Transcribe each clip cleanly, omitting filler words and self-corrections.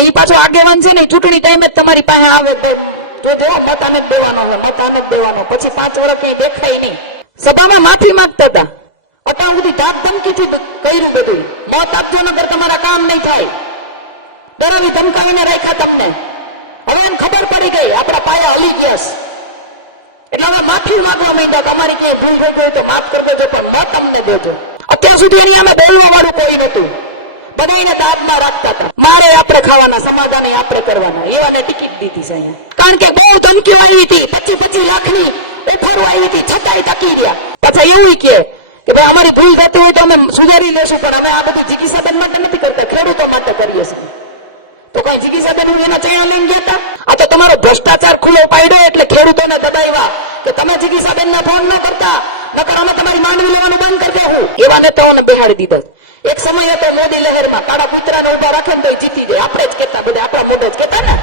અને એ પાછો આગેવાન છે ને ચૂંટણી ટાઈમે જ તમારી પાસે આવે તો જો મતાને દેવાનો હોય, મતાને દેવાનો, પછી 5 વર્ષ કઈ દેખાય નહીં. સભામાં માફી માંગતા હતા, અત્યાર સુધી ધાક ધમકીથી કર્યું બધું. મત આપજો નગર તમારા કામ નહીં થાય, ડરાવી ધમકાવીને રાખ્યા તમને. હવે એમ ખબર પડી ગઈ આપણા પાયા હલી ગયા છે, એટલે હવે માફી માંગવા માંડ્યા. તમારી ક્યાંય ભૂલ થઈ ગઈ તો માફ કરી દેજો, પણ મત અમને દેજો. અત્યાર સુધી એની અમે બોલવા વાળું કોઈ નતું, બધાને દાબમાં રાખતા હતા. મારે આપણે ખાવાના, સમાધાન આપણે કરવાના, એવાને ટિકિટ દીધી છે અહીંયા. કારણ કે બહુ ધમકીઓ આવી હતી, 25 લાખની ઓફરો આવી હતી, છતાંય ટકી રહ્યા. પછી એવું કે ભાઈ અમારી ભૂલ થતી હોય તો અમે સુધારી લેશું, પણ અમે આ બધું જિગીસાબેન માટે નથી કરતા, ખેડૂતો માટે કરીએ છીએ. તો કઈ જિગીસાબેન એના ચૈયા લઈને ગયા હતા? આ તો તમારો ભ્રષ્ટાચાર ખુલ્લો પાડ્યો એટલે ખેડૂતોને દબાવ્યા કે તમે જિગીસાબેન ને ફોન ન કરતા, નકર અમે તમારી માંગણી લેવાનું બંધ કરી દેવું. એવા નેતાઓને બેહાડી દીધા. એક સમય હતો મોદી લહેરમાં કાળા કૂતરાને ઉભા રાખે ને તો જીતી જાય. આપણે જ કહેતા, બધા આપણા મોઢે જ કહેતા ને.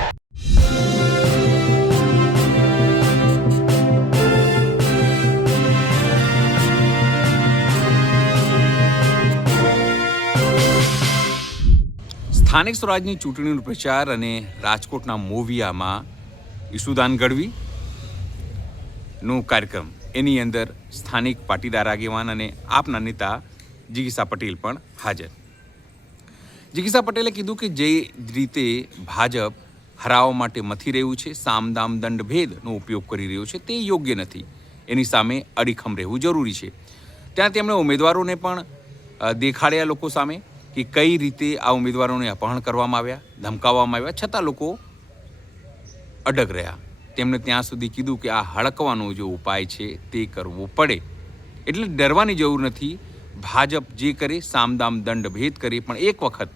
સ્થાનિક સ્વરાજની ચૂંટણીનો પ્રચાર અને રાજકોટના મોવિયામાં ઈસુદાન ગઢવીનો કાર્યક્રમ, એની અંદર સ્થાનિક પાટીદાર આગેવાન અને આપના નેતા જિગીસા પટેલ પણ હાજર. જિગીસા પટેલે કીધું કે જે રીતે ભાજપ હરાવવા માટે મથી રહ્યું છે, સામદામ દંડ ભેદનો ઉપયોગ કરી રહ્યું છે, તે યોગ્ય નથી. એની સામે અડીખમ રહેવું જરૂરી છે. ત્યાં તેમણે ઉમેદવારોને પણ દેખાડ્યા લોકો સામે કે કઈ રીતે આ ઉમેદવારોને અપહરણ કરવામાં આવ્યા, ધમકાવવામાં આવ્યા, છતાં લોકો અડગ રહ્યા. તેમણે ત્યાં સુધી કીધું કે આ હડકવાનો જે ઉપાય છે તે કરવો પડે, એટલે ડરવાની જરૂર નથી. ભાજપ જે કરે, સામદામ દંડ ભેદ કરે, પણ એક વખત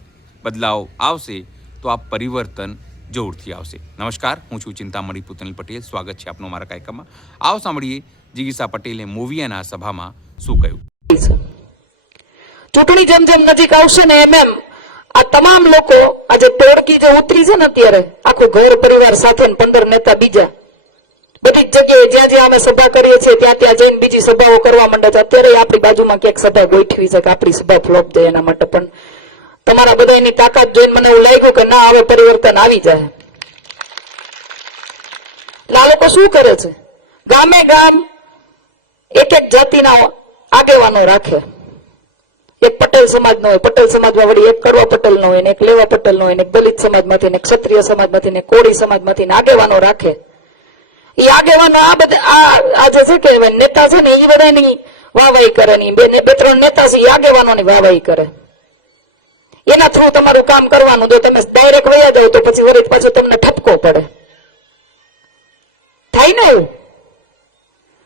બદલાવ આવશે તો આ પરિવર્તન જોરથી આવશે. નમસ્કાર, હું છું ચિંતામણી પુતનલ પટેલ. સ્વાગત છે આપનું મારા કાર્યક્રમમાં. આવો સાંભળીએ જિગીસા પટેલે મોવિયાના સભામાં શું કહ્યું. ચૂંટણી જેમ જેમ નજીક આવશે ને એમ એમ આ તમામ લોકો આજે ટોળકી જે ઉતરી છે ને અત્યારે, આખું ઘર પરિવાર સાથે 15 નેતા બીજા બધી જગ્યાએ જ્યાં જ્યાં અમે સભા કરીએ છીએ ત્યાં ત્યાં જઈને બીજી સભાઓ કરવા માંડે છે. અત્યારે આપણી બાજુમાં ક્યાંક સભા ગોઠવી છે કે આપણી સભા ફ્લોપ જાય એના માટે, પણ તમારા બધાની તાકાત જોઈને મને એવું લાગ્યું કે ના, હવે પરિવર્તન આવી જાય. આ લોકો શું કરે છે, ગામે ગામ એક એક જાતિના આગેવાનો રાખે. એક પટેલ સમાજનો હોય, પટેલ સમાજમાં વળી એક કડવા પટેલનો હોય, એક લેવા પટેલનો હોય, એક દલિત સમાજમાંથી, એક ક્ષત્રિય સમાજમાંથી, એક કોળી સમાજમાંથી આગેવાનો રાખે. એ આગેવાનો આ બધા આ જે છે કે નેતા છે ને એ બધાની વાહવાહી કરે, ની 2-3 નેતા છે એ આગેવાનોની વાહવાહી કરે. એના થ્રુ તમારું કામ કરવાનું. જો તમે ડાયરેક્ટ વયા જાવ તો પછી વળી પાછો તમને ઠપકો પડે, થાય ને એવું.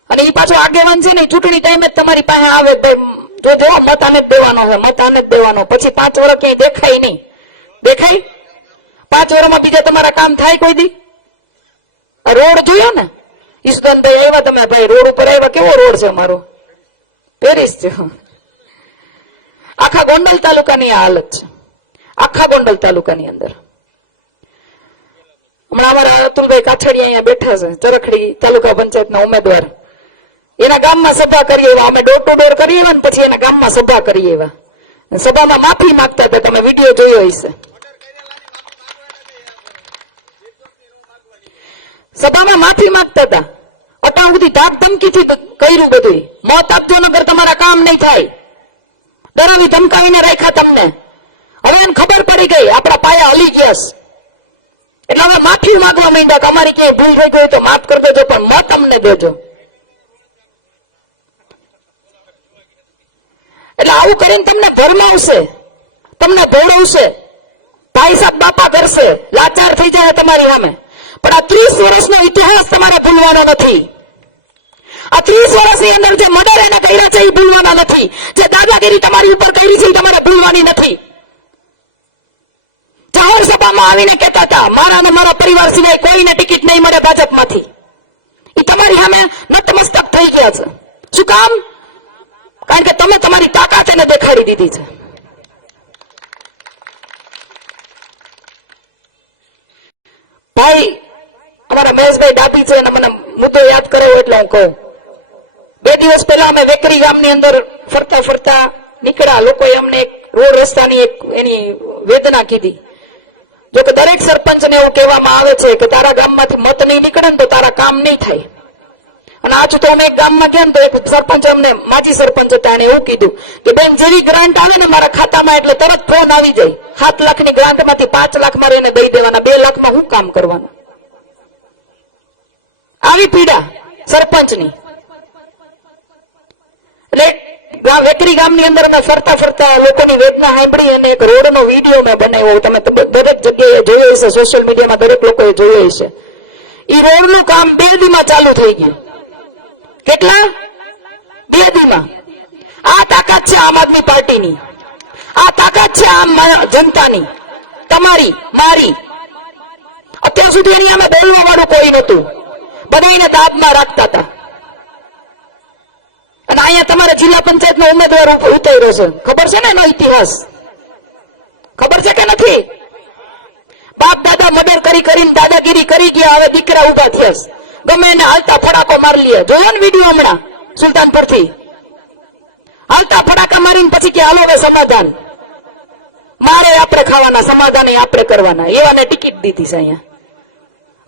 અને એ પાછો આગેવાન છે ને ચૂંટણી ટાઈમે જ તમારી પાસે આવે તો જો મતાને દેવાનો હોય, મતાને દેવાનો, પછી 5 વર્ષ ક્યાંય દેખાય નહીં. દેખાય 5 વર્ષમાં બીજા તમારા કામ થાય કોઈ દી? રોડ જોયો ને, ઈસુદાનભાઈ આવ્યા, તમે ભાઈ રોડ ઉપર આવ્યા, કેવો રોડ છે અમારો, પેરિસ છે. આખા ગોંડલ તાલુકાની આ હાલત છે, આખા ગોંડલ તાલુકાની અંદર. હમણાં અમારા અતુલભાઈ કાછડિયા અહીંયા બેઠા છે, ચરખડી તાલુકા પંચાયતના ઉમેદવાર. એના ગામમાં સભા કરી એવા અમે, ડોર ટુ ડોર કરી એવા, પછી એના ગામમાં સભા કરી એવા. સભામાં માફી માંગતા હતા, તમે વિડીયો જોયો હશે. સભામાં માફી માંગતા હતા, અત્યાર સુધી ધાક ધમકીથી કર્યું બધું. મત આપજો નગર તમારા કામ નહીં થાય, ડરાવી ધમકાવીને રાખ્યા તમને. હવે એમ ખબર પડી ગઈ આપણા પાયા હલી ગયા છે, એટલે હવે માફી માંગવા માંડ્યા કે અમારી ક્યાંય ભૂલ થઈ ગઈ તો માફ કરી દેજો, પણ મત અમને દેજો. એટલે આવું કરીને તમને ભરમાવશે, તમને ભોળવશે, ભાઈ સાહેબ બાપા કરશે, લાચાર થઈ જાય તમારી સામે. પણ આ 30 વર્ષનો ઇતિહાસ તમારે ભૂલવાનો નથી. આ 30 વર્ષની અંદર જે મર્ડર એને કર્યા છે એ ભૂલવાના નથી, જે દાદાગીરી તમારી ઉપર કરી છે એ તમારે ભૂલવાની નથી. જાહેર સભામાં આવીને કહેતા હતા મારા અને મારા પરિવાર સિવાય કોઈને ટિકિટ નહીં મળે ભાજપમાંથી. એ તમારી સામે નતમસ્તક થઈ ગયા છે. શું કામ? કારણ કે તમે તમારી તાકાત એને દેખાડી દીધી છે. ભાઈ અમારા મહેશભાઈ ડાબી છે અને મને મુદ્દો યાદ કરાવો એટલે હું કહું. 2 દિવસ પહેલા અમે વેકરી ગામની અંદર ફરતા ફરતા નીકળ્યા. લોકોએ અમને રોડ રસ્તાની એની વેદના કીધી. જો કે દરેક દરેક સરપંચને એવું કહેવામાં આવે છે કે તારા ગામમાંથી મત નહીં નીકળે ને તો તારા કામ નહીં થાય. અને આજ તો અમે એક ગામમાં કેમ તો એક સરપંચ અમને માજી સરપંચ હતા એને એવું કીધું કે બેન જેવી ગ્રાન્ટ આવે ને મારા ખાતામાં એટલે તરત ફોન આવી જાય. 7 લાખની ગ્રાન્ટમાંથી 5 લાખ મારે એને દઈ દેવાના, 2 લાખમાં હું કામ કરવાનું. આવી પીડા સરપંચની. એટલે વેકરી ગામની અંદર ફરતા ફરતા લોકોની વેદના સાંભળી અને એક રોડનો વિડીયો મેં બનાવ્યો. તમે દરેક જગ્યાએ જોયો હશે, સોશિયલ મીડિયામાં દરેક લોકોએ જોયો હશે. એ રોડનું કામ 2 દીમાં ચાલુ થઈ ગયું. કેટલા? 2 દીમાં. આ તાકાત છે આમ આદમી પાર્ટીની, આ તાકાત છે આમ જનતાની, તમારી મારી. અત્યાર સુધી એની અમે બોલવા વાળું કોઈ નતું, બધાને દાબમાં રાખતા હતા. અને અહીંયા તમારે જિલ્લા પંચાયતનો ઉમેદવાર ઉતાર્યો છે, ખબર છે ને એનો ઇતિહાસ? ખબર છે કે નથી? બાપ દાદા મર્ડર કરીને દાદાગીરી કરી ગયા, હવે દીકરા ઉભા થયા, ગમે એને હાલતા ફડાકો મારી લે. જોયો ને વિડીયો હમણાં સુલતાન પરથી? હાલતા ફડાકા મારીને પછી કે હાલો હવે સમાધાન, મારે આપણે ખાવાના, સમાધાન આપણે કરવાના, એવાને ટિકિટ દીધી છે અહીંયા.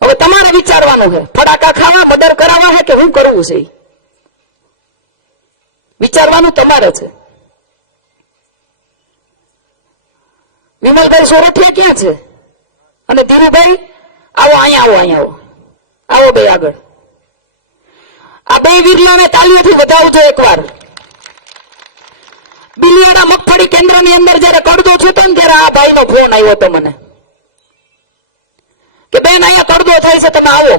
હવે તમારે વિચારવાનું છે, ફડાકા ખાવા, મર્ડર કરાવવા છે કે શું કરવું છે? વિચારવાનું તમારે છે. વિમલભાઈ સોરઠિયા ક્યાં છે? અને ધીરુભાઈ આવો, અહીંયા આવો, અહીંયા આવો, આવો બે આગળ. આ બે વીડિયોને તાલીઓથી વધાવજો એકવાર. બિલિયાના મગફળી કેન્દ્રની અંદર જયારે કડદો છૂટો ને ત્યારે આ ભાઈનો ફોન આવ્યો હતો મને કે બેન અહીંયા કડદો થાય છે, તમે આવો.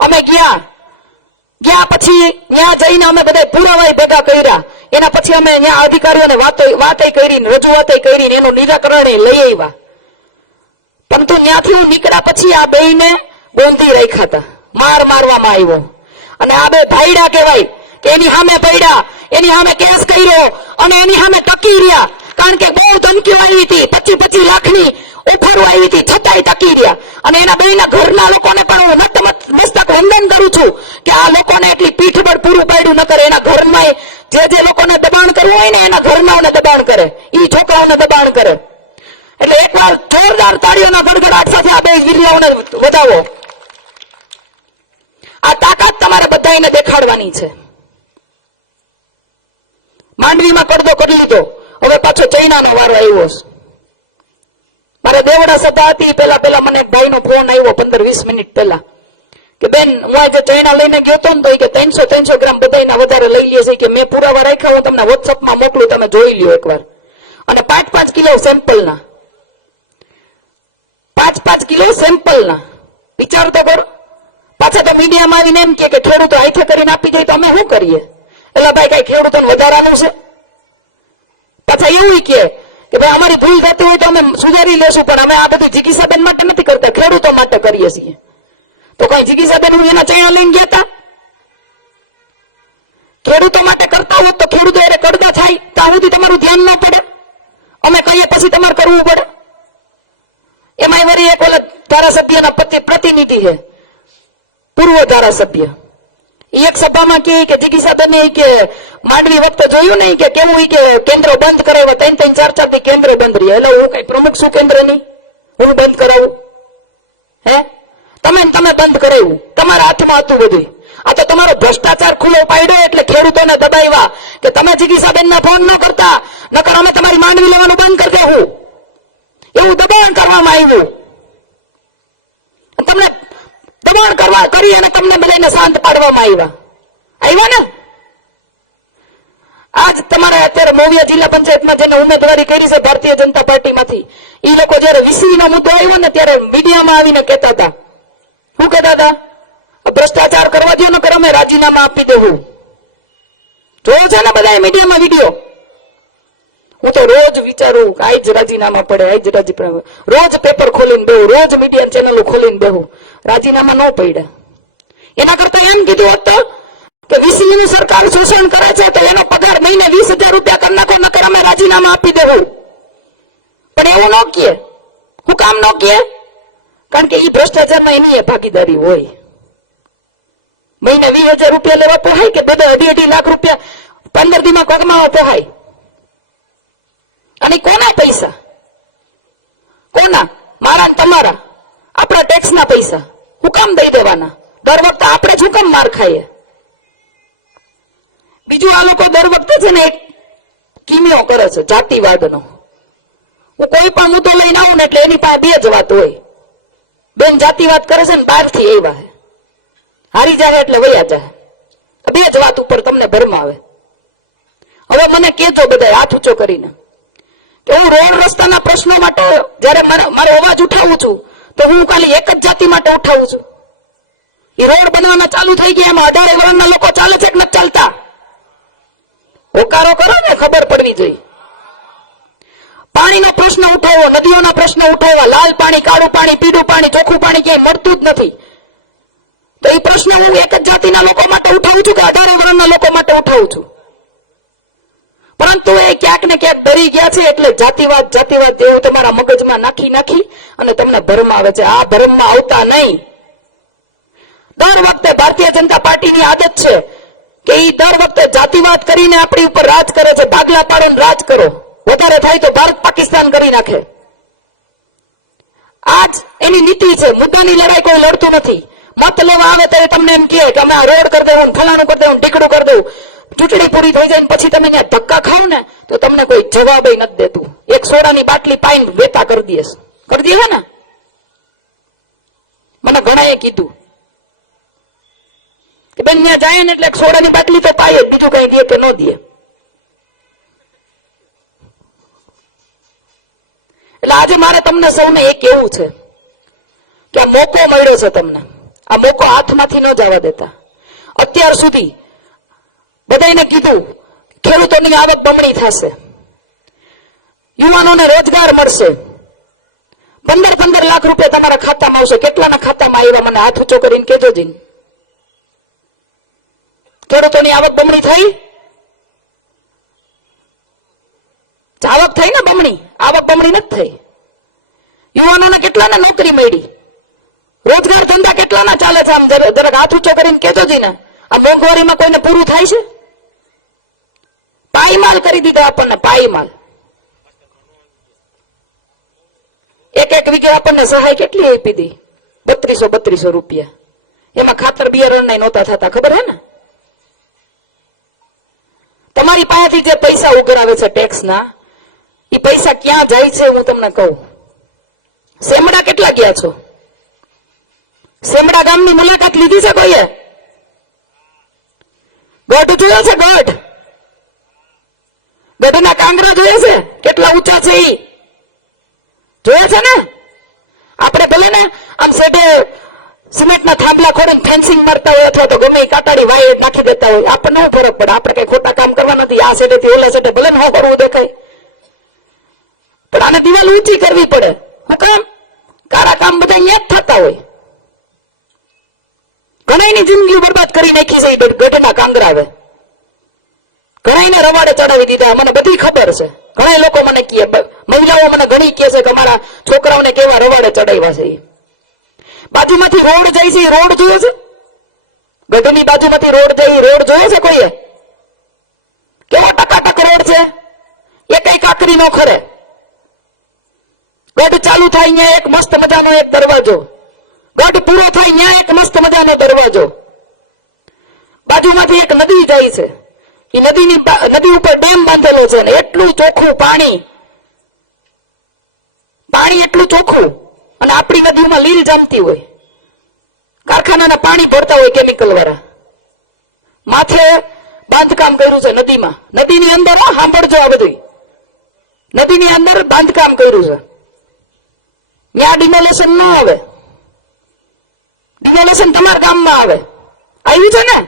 અમે ગયા પછી ત્યાં જઈને અમે બધા પુરાવા ભેગા કર્યા. એના પછી અમે ત્યાં અધિકારીઓને વાતે કરી, રજૂઆત કરી, એનું નિરાકરણ લઈ આવ્યા. પરંતુ ત્યાંથી હું નીકળ્યા પછી આ બેયને ગોંધી રાખ્યા હતા, મારવામાં આવ્યો. અને આ બે ભાઈડા કહેવાય કે એની સામે ભાઈડા, એની સામે કેસ કર્યો અને એની સામે ટકી રહ્યા. કારણ કે બહુ ધમકીઓ આવી હતી, 25 લાખની ઓફરો આવી હતી, છતાંય ટકી રહ્યા. અને એના બેના ઘરના લોકોને પણ હું મસ્તક વંદન કરું છું કે આ લોકોને એટલી પીઠબળ પૂરું પાડ્યું ન કરે. એના ઘરમાં જે લોકોને દબાણ કરવું હોય ને એના ઘરનાઓને દબાણ કરે, ઈ છોકરાઓને દબાણ કરે. એટલે એકવાર જોરદાર તાળીઓના ગડગડાટ સાથે આ બે વીડિયોને વધાવો. આ તાકાત તમારે બધાને દેખાડવાની છે. માંડવીમાં કડદો કરી લીધો, હવે પાછો ચૈનાનો વારો આવ્યો છે. મારે દેવડા સભા હતી, પેલા મને ભાઈનો ફોન આવ્યો 15-20 મિનિટ પહેલા કે બેન હું આજે ચૈના લઈને ગયો હતો ને તો કે 300 ગ્રામ બધાના વધારે લઈ લે છે કે મેં પુરાવા રાખ્યા હોય, તમને વોટ્સઅપમાં મોકલું, તમે જોઈ લ્યો એકવાર. અને 5-5 કિલો સેમ્પલના, 5-5 કિલો સેમ્પલના. વિચાર તો કરો. પાછા તો મીડિયામાં આવીને એમ કે ખેડૂતો હાથે કરીને આપી દે તો અમે શું કરીએ? એટલે ભાઈ કઈ ખેડૂતોને વધારાનું છે? પાછા એવું કે ભાઈ અમારી ભૂલ થતી હોય તો અમે સુધારી લેશું, પણ અમે આ બધું જિગીસાબેન માટે નથી કરતા, ખેડૂતો માટે કરીએ છીએ. તો કઈ જિગીસાબેન હું એના ચૈણા લઈને ગયા હતા? ખેડૂતો માટે કરતા હોત તો ખેડૂતો એને કડદા થાય ત્યાં સુધી તમારું ધ્યાન ના પડે? અમે કહીએ પછી તમારે કરવું પડે? એમાં વળી એક ઓલા ધારાસભ્યના પ્રતિનિધિ છે, પૂર્વ ધારાસભ્ય, એક સભામાં કે જિગીસાબેન કે માંડવી વખતે જોયું નહીં કે કેવું કે કેન્દ્ર બંધ કરાવ્યા, 3-4 થી કેન્દ્ર બંધ રહ્યા. એટલે હું કઈ પ્રમુખ છું કેન્દ્રની? હું બંધ કરાવું? હે તમે બંધ કરાવ્યું, તમારા હાથમાં હતું બધું. આ તો તમારો ભ્રષ્ટાચાર ખુલ્લો પાડ્યો એટલે ખેડૂતોને દબાવ્યા કે તમે જિગીસાબેનને ફોન ન કરતા, નકર અમે તમારી માંડવી લેવાનું બંધ કરી દેવું, એવું દબાણ કરવામાં આવ્યું. તમને દબાણ કરી અને તમને બધાને શાંત પાડવામાં આવ્યા ને? આજ તમારે અત્યારે મોવિયા જિલ્લા પંચાયતમાં જેને ઉમેદવારી કરી છે ભારતીય જનતા પાર્ટીમાંથી, એ લોકો જયારે વીસીનો મુદ્દો આવ્યો ને ત્યારે મીડિયામાં આવીને કહેતા હતા, શું કહેતા હતા? ભ્રષ્ટાચાર કરવા દો નકર અમે રાજીનામા આપી દેવું. જોયો છે ને બધા મીડિયામાં વિડીયો? હું તો રોજ વિચારું કે આજ રાજીનામા પડે, રોજ પેપર ખોલીને બેહું, રોજ મીડિયા ચેનલો ખોલીને બેહું, રાજીનામા ન પડ્યા. એના કરતા એમ કીધું હતું કે વીસીની સરકાર શોષણ કરે છે તો એનો પગાર મહિને 20,000 રૂપિયા કરી નાખો, નકર અમે રાજીનામા આપી દેવું. પણ એવું ન કહે. હું કામ ન કહે? કારણ કે એ ભ્રષ્ટાચારમાં એની ભાગીદારી હોય. મહિને 20,000 રૂપિયા લેવા પોહાય કે બધા 2.5 લાખ રૂપિયા 15 દીમાં કમાવા પોહાય? અને કોના પૈસા? કોના? મારા તમારા? હું કામ દઈ દેવાના? દર વખતે આપણે શું કામ માર ખાઈએ? બીજું, આ લોકો દર વખતે છે ને એક કિમિયો કરે છે જાતિવાદનો. હું કોઈ પણ મુદ્દો લઈને આવું ને એટલે એની પાસે બે જ વાત હોય. બેન જાતિવાદ કરે છે ને બહારથી આવ્યા છે, હારી જાય એટલે વયા જાય. બે જ વાત ઉપર તમને ભરમાવે. હવે મને કેજો બધા હાથ ઊંચો કરીને કે હું રોડ રસ્તાના પ્રશ્નો માટે જયારે મારે અવાજ ઉઠાવું છું તો હું ખાલી એક જ જાતિ માટે ઉઠાવું છું. એ રોડ બનાવવાના ચાલુ થઈ ગયા, એમાં 18 વર્ષના લોકો ચાલે છે કે નથી ચાલતા? હોકારો કરો ને, ખબર પડવી જોઈએ. પાણીનો પ્રશ્ન ઉઠાવો, નદીઓના પ્રશ્ન ઉઠાવવા, લાલ પાણી, કાળું પાણી, પીળું પાણી, ચોખ્ખું પાણી ક્યાંય મળતું જ નથી. તો એ પ્રશ્ન હું એક જ જાતિના લોકો માટે ઉઠાવું છું કે 18 વર્ષના લોકો માટે ઉઠાવું છું? પરંતુ એ ક્યાંક ને ક્યાંક ડરી ગયા છે એટલે જાતિવાદ એવું તમારા મગજમાં નાખી અને તમને ભરમાવે છે. આ ભરમમાં આવતા નહીં. દર વખતે ભારતીય જનતા પાર્ટીની આદત છે કે એ દર વખતે જાતિવાદ કરીને આપણી ઉપર રાજ કરે છે. ભાગલા પાડીને રાજ કરો, વધારે થાય તો ભારત પાકિસ્તાન કરી નાખે. આજ એની નીતિ છે. મુદ્દાની લડાઈ કોઈ લડતું નથી. મત લેવા આવે ત્યારે તમને એમ કહે કે અમે આ રોડ કરી દેવું, ફલાણું કરી દેવું, ટીકડું કરી દેવું. ચૂંટણી પૂરી થઈ જાય પછી તમે ત્યાં ધક્કા ખાવ ને તો તમને કોઈ જવાબ નથી દેતું. એક સોડાની બાટલી પાઈને વેતા કરી દે ને. મને ઘણાએ કીધું કે બેન ત્યાં જાય ને એટલે એક સોડાની બાટલી તો પાય જ, બીજું કઈ દે કે ન દે. એટલે આજે મારે તમને સૌને એ કહેવું છે કે આ મોકો મળ્યો છે તમને, આ મોકો હાથમાંથી ન જવા દેતા. અત્યાર સુધી બધાને કીધું ખેડૂતોની આવક બમણી થશે, યુવાનોને રોજગાર મળશે, 15 લાખ રૂપિયા તમારા ખાતામાં આવશે. કેટલાના ખાતામાં આવ્યા મને હાથ ઊંચો કરીને કહેજો જી. ખેડૂતોની આવક બમણી થઈ? આવક થઈ ને બમણી? આવક બમણી નથી થઈ. યુવાનોને કેટલાને નોકરી મળી? રોજગાર ધંધા કેટલાના ચાલે છે? આમ જરાક હાથ ઊંચો કરીને કહેજો જી ને. આ મોંઘવારીમાં કોઈને પૂરું થાય છે? પાયમાલ કરી દીધા આપણને, પાયમાલ. એક વીઘે આપણને સહાય કેટલી આપી દી? 3200 રૂપિયા. એમાં ખાતર બિયારણ નહોતા થતા, ખબર હે ને? તમારી પાસેથી જે પૈસા ઉઘરાવે છે ટેક્સના, એ પૈસા ક્યાં જાય છે હું તમને કહું. સેમડા કેટલા ગયા છો? સેમડા ગામની મુલાકાત લીધી છે કોઈએ? ગઢ જોયો છે? ગઢના કાંગરા જોયા છે? કેટલા ઊંચા છે ઈ જોયા છે ને? આપણે ભલે ને આમ સેડે સિમેન્ટના થાંભલા ખોડીને ફેન્સિંગ મારતા હોય અથવા તો ગમે કાટાડી વાય નાખી દેતા હોય, આપણને શું ફરક પડે? આપણે કઈ ખોટા કામ કરવા નથી. આ સેડેથી ઓલા સેડે ભલે ન કરવું દેખાય, પણ આને દિવાલ ઊંચી કરવી પડે. શું કામ? કારા કામ બધા અહીંયા જ થતા હોય. ઘણાની જિંદગી બરબાદ કરી નાખી છે ગઢના કાંગરાવે. ઘણાને રવાડે ચડાવી દીધા, મને બધી ખબર છે. ઘણા લોકો મને કહે, મહિલાઓ મને ઘણી કહે છે કે અમારા છોકરાઓને કેવા રવાડે ચડાવ્યા છે. બાજુમાંથી રોડ જાય છે, રોડ જોયો છે? ગઢની બાજુમાંથી રોડ જાય, રોડ જોયો છે કોઈએ? કેવા ટકાટક રોડ છે, એ કઈ કાકરી નો ખરે. ગઢ ચાલુ થાય ત્યાં એક મસ્ત મજાનો એક દરવાજો, ગઢ પૂરો થાય ત્યાં એક મસ્ત મજાનો દરવાજો. બાજુમાંથી એક નદી જાય છે, એ નદી ઉપર ડેમ બાંધેલો છે ને એટલું ચોખ્ખું પાણી એટલું ચોખ્ખું. અને આપણી નદીમાં લીલ જામતી હોય, કારખાનાના પાણી ભરતા હોય કેમિકલ વાળા. માથે બાંધકામ કર્યું છે નદીમાં, નદીની અંદર. સાંભળજો આ બધું, નદીની અંદર બાંધકામ કર્યું છે. ત્યાં ડિમોલેશન ન આવે, ડિમોલેશન તમારા ગામમાં આવે. આવ્યું છે ને?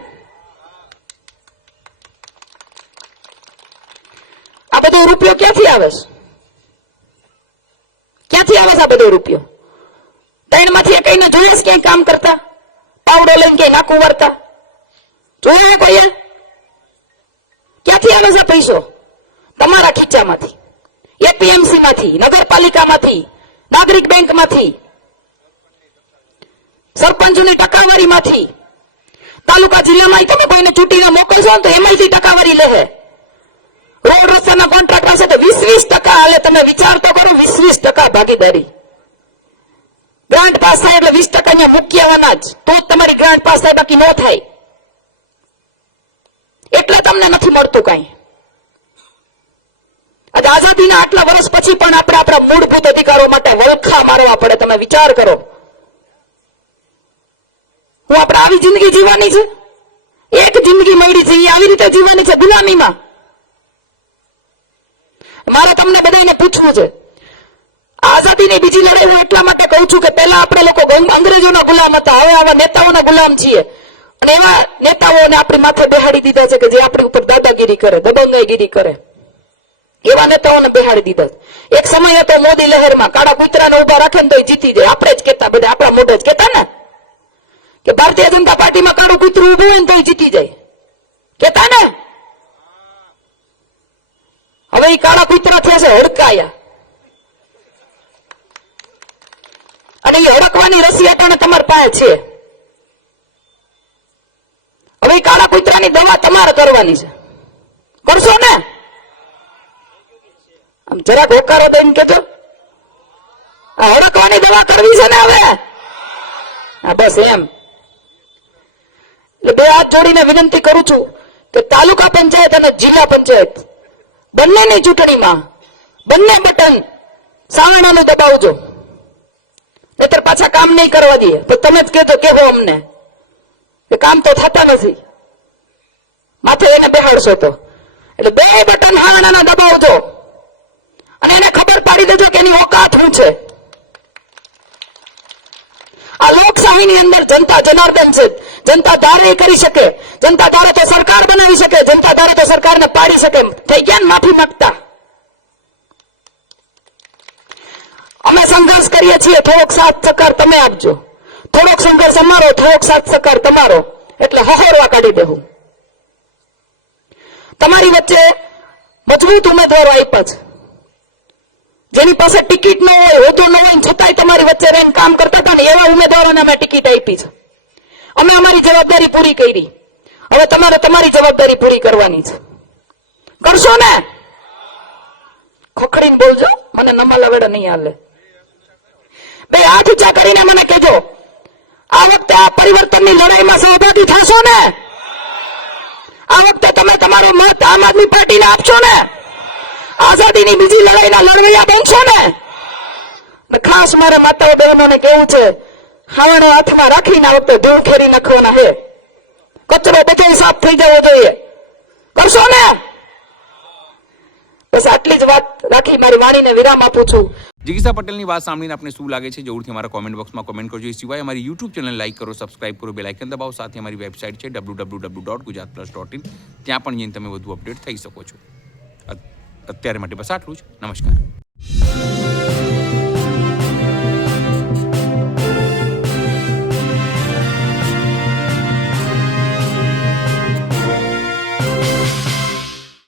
આ બધો રૂપિયો ક્યાંથી આવે છે? ક્યાંથી આવે છે આ બધો રૂપિયો? 3 માંથી એકઈને જોયા છે ક્યાંય કામ કરતા? પાવડો લઈને ક્યાંય નાકું વારતા જોયા કોઈએ? ક્યાંથી આવે છે પૈસો? તમારા ખીચામાંથી, એપીએમસી માંથી, નગરપાલિકામાંથી, નાગરિક બેંકમાંથી, સરપંચોની ટકાવારીમાંથી. તાલુકા જિલ્લામાં તમે કોઈને ચૂંટીને મોકલશો ને તો એમાંથી ટકાવારી લે. રોડ રસ્તાના કોન્ટ્રાક્ટ પાસે તો 20-20% હાલે. તમે વિચાર તો કરો, 20-20% ભાગીદારી. ગ્રાન્ટ પાસ થાય એટલે 20% અહીંયા મૂકી આવવાના જ, તો જ તમારી ગ્રાન્ટ પાસ થાય, બાકી ન થાય. એટલે તમને નથી મળતું કાંઈ. આજે આઝાદીના આટલા વર્ષ પછી પણ આપણે આપણા મૂળભૂત અધિકારો માટે વળખા મારવા પડે. તમે વિચાર કરો, હું આપણે આવી જિંદગી જીવવાની છે? એક જિંદગી મળી છે, આવી રીતે જીવવાની છે ગુલામીમાં. મારે તમને બધાને પૂછવું છે, આઝાદીની બીજી લડાઈ હું એટલા માટે કહું છું કે પહેલા આપણે લોકો અંગ્રેજોના ગુલામ હતા, હવે આવા નેતાઓના ગુલામ છીએ. અને એવા નેતાઓને આપણી માથે બેહાડી દીધા છે કે જે આપણી ઉપર દાદાગીરી કરે, દબંગગીરી કરે. એવા નેતાઓને બેહાડી દીધા. એક સમય હતો મોદી લહેરમાં, કાળા કૂતરાને ઉભા રાખે ને તો એ જીતી જાય. આપણે જ કહેતા, બધા આપણા મોઢે જ કહેતા ને કે ભારતીય જનતા પાર્ટીમાં કાળું કૂતરું ઉભું હોય ને તો એ જીતી જાય, કહેતા ને. હવે એ કાળા કૂતરા થશે હડકાયા, અને એ હડકવાની રસી અટાણે તમારી પાસે છે. હવે એ કાળા કૂતરાની દવા તમારે કરવાની છે, કરશો ને? આમ જરાક હોકારો દઈને કેજો, હડકવાની દવા કરવી છે ને હવે? હા, બસ એમ. એટલે બે હાથ જોડીને વિનંતી કરું છું કે તાલુકા પંચાયત અને જિલ્લા પંચાયત બંનેની ચૂંટણીમાં બંને બટન સાવરણાનું દબાવજો, નહીતર પાછા કામ નહીં કરવા દઈએ. તો તમે જ કહેતો કેવો અમને કે કામ તો થતા નથી, માથે એને બેહાડશો તો. એટલે બે બટન સાવરણાના દબાવજો અને એને ખબર પાડી દેજો કે એની ઓકાત શું છે. આ લોકશાહીની અંદર જનતા જનાર્દન છે. જનતા ધારે કરી શકે, જનતા ધારે તો સરકાર બનાવી શકે, જનતા ધારે તો સરકારને પાડી શકે. થઈ ગયા માફી માંગતા. અમે સંઘર્ષ કરીએ છીએ, થોડોક સાથ સહકાર તમે આપજો, થોડોક સંઘર્ષ અમારો, થોડોક સાથ સહકાર તમારો, એટલે હહોરવા કાઢી દેવું. તમારી વચ્ચે મજબૂત ઉમેદવારો આપ્યા છે, જેની પાસે ટિકિટ ન હોય, હોદ્દો ન હોય, છતાંય તમારી વચ્ચે રહીને કામ કરતા હતા ને એવા ઉમેદવારોને અમે ટિકિટ આપી છે. અમે અમારી જવાબદારી પૂરી કરી. હવે તમારે તમારી જવાબદારી પૂરી કરવાની છે. કરશો ને? ખોખડીને બોલજો, મને નમાલા વેડા નહીં હાલે. બે હાથ ઊંચા કરીને મને કહેજો, આ વખતે આ પરિવર્તનની લડાઈમાં સહભાગી થશો ને? આ વખતે તમે તમારો મત આમ આદમી પાર્ટીને આપશો ને? આઝાદીની બીજી લડાઈના લડવૈયા બનશો ને? ખાસ મારે માતાઓ બહેનોને કેવું છે, હાવણો હાથમાં રાખીને આ વખતે ધૂળ ખેરી નાખવાના છે. કચરો બધો સાફ થઈ જવો જોઈએ. કરશો ને? બસ આટલી જ વાત રાખી મારી વાણીને વિરામ આપું છું. જિગીસા પટેલની વાત સાંભળીને આપને શું લાગે છે જરૂરથી અમારા કોમેન્ટ બોક્સમાં કોમેન્ટ કરજો. એ સિવાય અમારી યુટ્યુબ ચેનલ લાઈક કરો, સબસ્ક્રાઇબ કરો, બેલ આઇકન દબાવો. સાથે અમારી વેબસાઇટ છે www.gujaratplus.in, ત્યાં પણ જઈને તમે વધુ અપડેટ થઈ શકો છો. અત્યારે માટે બસ આટલું જ. નમસ્કાર.